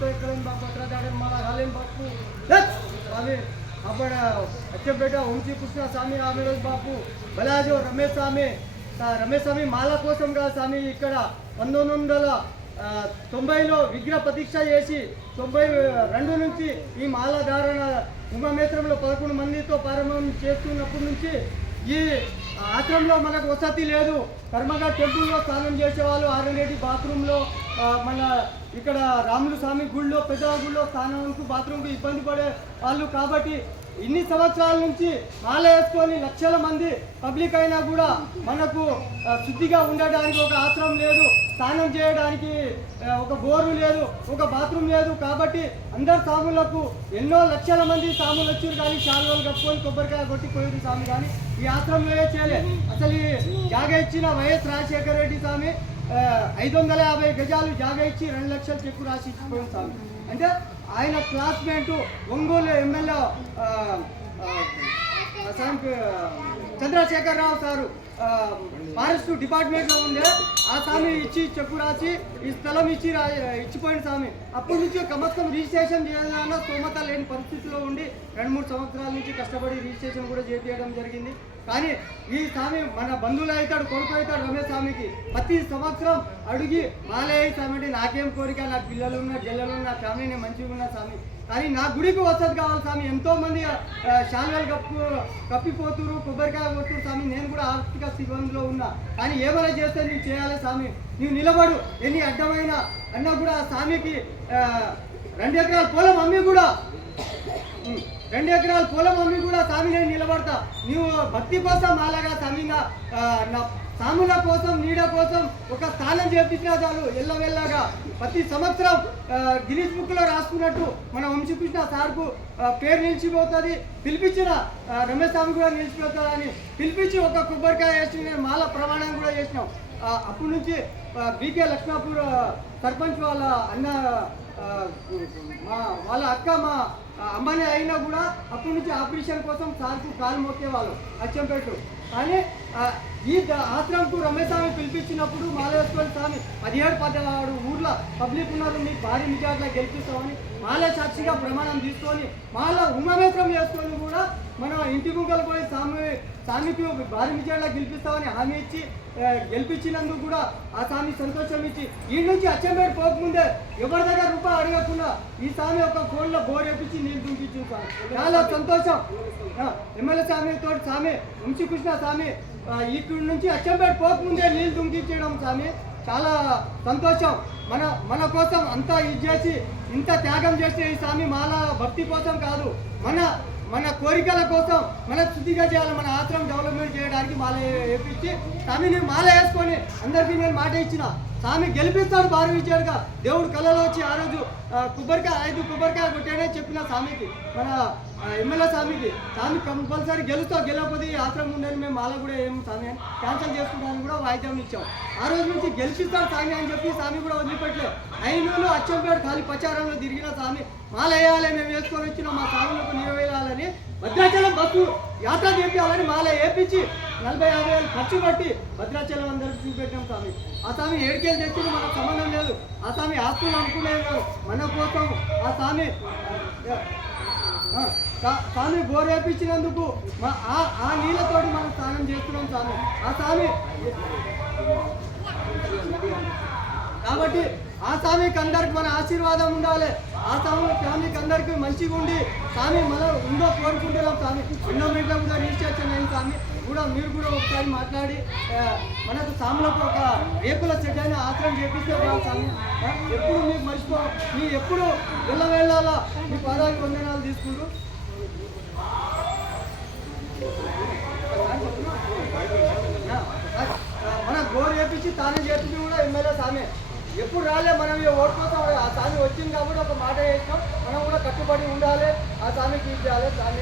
तो करें बापू अतरा दाड़े माला घालें बापू स्वामी आपण अच्चंपेट ओंची कृष्ण स्वामी आमे बापू भला जो रमेश स्वामी మాల కోసంగా స్వామి ఇక్కడ 1990లో విగ్రహ ప్రతిష్ఠ చేసి 92 నుంచి ఈ మాల ధారణ కుంభమేత్రంలో 11 మందితో ప్రారంభం చేస్తున్నప్పటి నుంచి ఈ ఆశ్రమంలో మనకు వసతి లేదు. కర్మగా టెంపుల్లో స్నానం చేసేవాళ్ళు ఆర్ఎన్ఏటి బాత్రూంలో మన ఇక్కడ రాములు స్వామి గుళ్ళో పెద్ద గుళ్ళో స్నానానికి బాత్రూమ్కి ఇబ్బంది పడే వాళ్ళు కాబట్టి ఇన్ని సంవత్సరాల నుంచి మాల వేసుకొని లక్షల మంది పబ్లిక్ అయినా కూడా మనకు శుద్ధిగా ఉండడానికి ఒక ఆశ్రమం లేదు, స్నానం చేయడానికి ఒక బోరు లేదు, ఒక బాత్రూమ్ లేదు. కాబట్టి అందరు స్వాములకు ఎన్నో లక్షల మంది స్వాములు వచ్చారు కానీ శాలువాలు కప్పుకొని కొబ్బరికాయ కొట్టిపోయారు స్వామి. కానీ ఈ ఆశ్రమంలో చేయలేదు. అసలు ఈ జాగ ఇచ్చిన వైఎస్ రాజశేఖర రెడ్డి స్వామి 550 గజాలు జాగ ఇచ్చి 2 లక్షల చెక్కు రాసి ఇచ్చిపోయింది స్వామి. అంటే ఆయన క్లాస్మేటు ఒంగోలు ఎమ్మెల్యే చంద్రశేఖర్ రావు సారు ఫారెస్ట్ డిపార్ట్మెంట్లో ఉండే ఆ స్వామి ఇచ్చి చెక్కు రాసి ఈ స్థలం ఇచ్చిపోయిన స్వామి. అప్పటి నుంచి కమస్కం రిజిస్ట్రేషన్ చేయాలన్నా స్తోమత లేని పరిస్థితిలో ఉండి 2-3 సంవత్సరాల నుంచి కష్టపడి రిజిస్ట్రేషన్ కూడా చేయించడం జరిగింది. కానీ ఈ స్వామి మన బంధువులు అవుతాడు, కొడుకు అవుతాడు రమేష్ స్వామికి ప్రతి సంవత్సరం అడిగి మాలే స్వామి అంటే నాకేం కోరిక, నా పిల్లలు ఉన్న జల్లలు నా ఫ్యామిలీ నేను మంచిగా ఉన్నా స్వామి, కానీ నా గుడికి వసతి కావాలి స్వామి. ఎంతోమంది శాలువాలు కప్పిపోతున్నారు, కొబ్బరికాయ కొడుతున్నారు స్వామి. నేను కూడా ఆర్థిక సిబ్బందిలో ఉన్నా, కానీ ఏమైనా చేస్తే నీవు చేయాలి స్వామి, నీవు నిలబడు. ఎన్ని అడ్డమైన అన్నా కూడా స్వామికి 2 ఎకరాల పొలం అమ్మి కూడా 2 ఎకరాల పొలం అమ్మి కూడా స్వామి నేను నిలబడతా. నీవు భక్తి కోసం అలాగా స్వామి నా సాముల కోసం నీడ కోసం ఒక స్థానం చేపించినా చాలు. ఎల్లవెల్లగా ప్రతి సంవత్సరం గిన్నీస్ బుక్లో రాసుకున్నట్టు మన వంశీకృష్ణ సార్కు పేరు నిలిచిపోతుంది. పిలిపించిన రమేష్ స్వామి కూడా నిలిచిపోతుందని పిలిపించి ఒక కొబ్బరికాయ వేసి నేను మాల ప్రమాణం కూడా చేసినాం. అప్పటి నుంచి బీకే లక్ష్మాపూర్ సర్పంచ్ వాళ్ళ అన్న వాళ్ళ అక్క మా అమ్మనే అయినా కూడా అప్పటి నుంచి ఆపరేషన్ కోసం సార్కు కాలు మొక్కేవాళ్ళు అచ్చంపేట. కానీ ఈ ఆశ్రమంకు రమేష్ స్వామి పిలిపించినప్పుడు మాల వేసుకొని స్వామి 17-16 ఊర్లో పబ్లిక్ ఉన్నారు, మీకు భారీ మెజార్టీలో గెలిపిస్తామని మాల సాక్షిగా ప్రమాణం తీసుకొని మాల ఉమామేత్రం చేసుకొని కూడా మనం ఇంటి గుంకలు పోయి స్వామికి భారీ మెజార్టీలో గెలిపిస్తామని హామీ ఇచ్చి గెలిపించినందుకు కూడా ఆ స్వామి సంతోషం ఇచ్చి ఈ నుంచి అచ్చంపేట పోకముందే ఎవరి దగ్గర రూపాయి అడగకుండా ఈ స్వామి ఒక ఫోన్లో బోర్ వేపించి నీళ్ళు దుంకించింది స్వామి. చాలా సంతోషం. ఎమ్మెల్యే స్వామితో స్వామి వంశీకృష్ణ స్వామి ఇక్కడి నుంచి అచ్చంపేట పోకముందే నీళ్ళు దుంకించడం స్వామి చాలా సంతోషం. మన కోసం అంతా ఇది చేసి ఇంత త్యాగం చేసే ఈ స్వామి మాల భక్తి కోసం కాదు, మన కోరికల కోసం మన శుద్ధిగా చేయాలి, మన ఆశ్రమం డెవలప్మెంట్ చేయడానికి మాల వేపించి స్వామి నేను మాల వేసుకొని అందరికీ నేను మాట ఇచ్చిన స్వామి గెలిపిస్తాడు భారీ విజయాడుగా. దేవుడు కళలో వచ్చి ఆ రోజు 5 కొబ్బరికాయ కొట్టాడే చెప్పిన స్వామికి, మన ఎమ్మెల్యే స్వామికి, స్వామి కంపల్సరీ గెలవకపోతే ఈ ఆశ్రమం ఉండని మేము మాల కూడా ఏం స్వామి క్యాన్సల్ చేసుకుంటామని కూడా వాయిద్యం ఇచ్చాం. ఆ రోజు నుంచి గెలిపిస్తాడు స్వామి అని చెప్పి స్వామి కూడా వదిలిపెట్టలేదు. 5 రోజులు అచ్చంపేట ఖాళీ ప్రచారంలో తిరిగిన స్వామి మాల వేయాలి మేము వేసుకొని వచ్చిన మా స్వాములకు నెరవేయాలని భద్రాచలం బస్సు యాత్ర చేపించాలని మాల వేపించి 40-50 వేలు ఖర్చు పట్టి భద్రాచలం అందరికి చూపెట్టాం స్వామి. ఆ స్వామి ఏడికేళ్ళు తెచ్చిన మనకు సంబంధం లేదు, ఆ స్వామి ఆస్తులు అనుకునేది మన కోసం. ఆ స్వామి బోర్ వేపించినందుకు ఆ నీళ్ళతోటి మనం స్నానం చేస్తున్నాం స్వామి. ఆ స్వామి కాబట్టి ఆ స్వామికి అందరికి మన ఆశీర్వాదం ఉండాలి. ఆ స్వామి ఫ్యామిలీకి అందరికీ మంచిగా ఉండి స్వామి మనం ఉందో కోరుకుంటున్నాం స్వామి. ఎన్నో మీట్లో కూడా రిజిస్ట్రేషన్ అయిన స్వామి కూడా మీరు కూడా ఒకసారి మాట్లాడి మనకు స్వాములకు ఒక రేకుల సెట్ అయిన ఆశ్రమం చేపిస్తే స్వామి. ఎప్పుడు మీకు మర్చిపో మీ ఎప్పుడు వెళ్ళాలా మీ పాదానికి వందనాలు తీసుకుంటూ మన గోరు చేపించి తానే చేపించి కూడా ఎమ్మెల్యే స్వామి ఎప్పుడు రాలే. మనం ఓడిపోతాం, ఆ స్వామి వచ్చింది కాబట్టి ఒక మాట వేసినాం, మనం కూడా కట్టుబడి ఉండాలి, ఆ స్వామికి చేయాలి, దాన్ని